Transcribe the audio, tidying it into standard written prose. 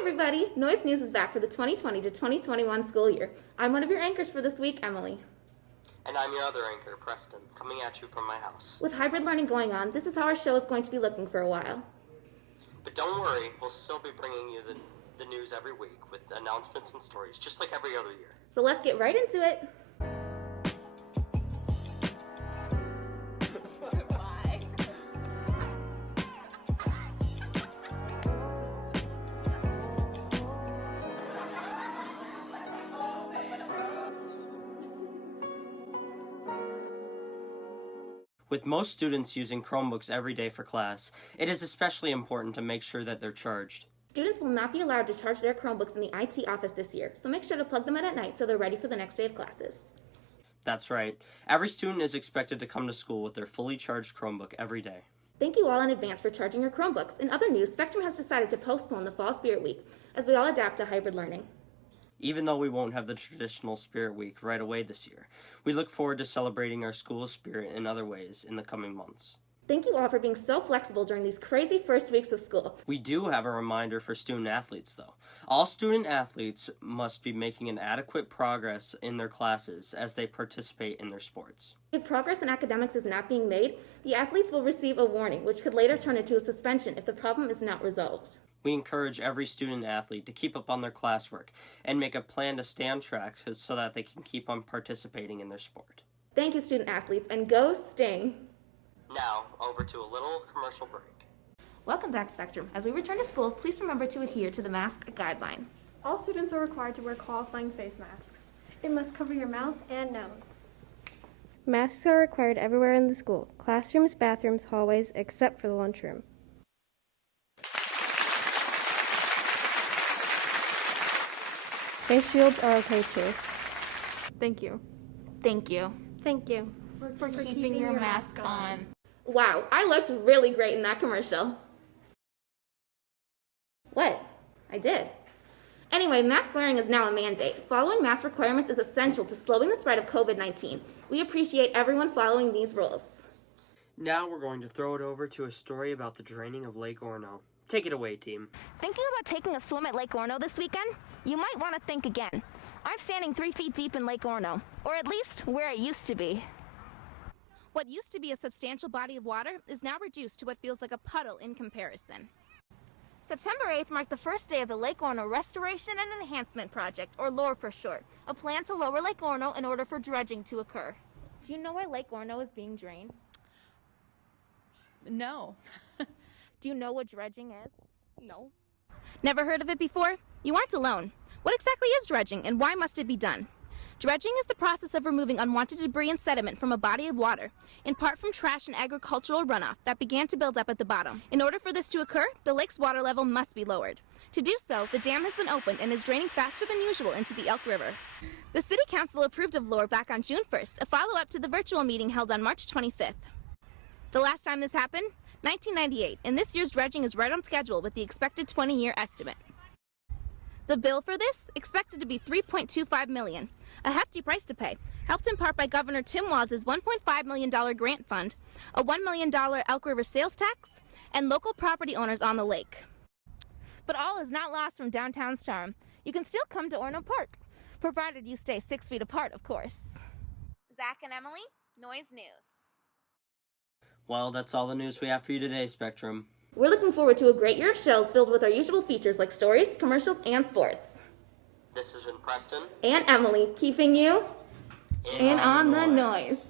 everybody! Noise News is back for the 2020 to 2021 school year. I'm one of your anchors for this week, Emily. And I'm your other anchor, Preston, coming at you from my house. With hybrid learning going on, this is how our show is going to be looking for a while. But don't worry, we'll still be bringing you the news every week with announcements and stories, just like every other year. So let's get right into it. With most students using Chromebooks every day for class, it is especially important to make sure that they're charged. Students will not be allowed to charge their Chromebooks in the IT office this year, so make sure to plug them in at night so they're ready for the next day of classes. That's right. Every student is expected to come to school with their fully charged Chromebook every day. Thank you all in advance for charging your Chromebooks. In other news, Spectrum has decided to postpone the Fall Spirit Week as we all adapt to hybrid learning. Even though we won't have the traditional Spirit Week right away this year, we look forward to celebrating our school's spirit in other ways in the coming months. Thank you all for being so flexible during these crazy first weeks of school. We do have a reminder for student athletes, though. All student athletes must be making an adequate progress in their classes as they participate in their sports. If progress in academics is not being made, the athletes will receive a warning, which could later turn into a suspension if the problem is not resolved. We encourage every student athlete to keep up on their classwork and make a plan to stay on track so that they can keep on participating in their sport. Thank you, student athletes, and go Sting! Now, over to a little commercial break. Welcome back, Spectrum. As we return to school, please remember to adhere to the mask guidelines. All students are required to wear qualifying face masks. It must cover your mouth and nose. Masks are required everywhere in the school, classrooms, bathrooms, hallways, except for the lunchroom. Face shields are okay too. Thank you. Thank you. Thank you. For keeping your mask on. Wow, I looked really great in that commercial. What? I did. Anyway, mask wearing is now a mandate. Following mask requirements is essential to slowing the spread of COVID-19. We appreciate everyone following these rules. Now we're going to throw it over to a story about the draining of Lake Orono. Take it away, team. Thinking about taking a swim at Lake Orono this weekend? You might want to think again. I'm standing 3 feet deep in Lake Orono, or at least where it used to be. What used to be a substantial body of water is now reduced to what feels like a puddle in comparison. September 8th marked the first day of the Lake Orono Restoration and Enhancement Project, or LORE for short, a plan to lower Lake Orono in order for dredging to occur. Do you know why Lake Orono is being drained? No. Do you know what dredging is? No. Never heard of it before? You aren't alone. What exactly is dredging, and why must it be done? Dredging is the process of removing unwanted debris and sediment from a body of water, in part from trash and agricultural runoff that began to build up at the bottom. In order for this to occur, the lake's water level must be lowered. To do so, the dam has been opened and is draining faster than usual into the Elk River. The City Council approved of LORE back on June 1st, a follow-up to the virtual meeting held on March 25th. The last time this happened? 1998, and this year's dredging is right on schedule with the expected 20-year estimate. The bill for this, expected to be $3.25 million, a hefty price to pay, helped in part by Governor Tim Walz's $1.5 million grant fund, a $1 million Elk River sales tax, and local property owners on the lake. But all is not lost from downtown's charm. You can still come to Orono Park, provided you stay 6 feet apart, of course. Zach and Emily, Noise News. Well, that's all the news we have for you today, Spectrum. We're looking forward to a great year of shows filled with our usual features like stories, commercials, and sports. This has been Preston And Emily, keeping you in on the noise.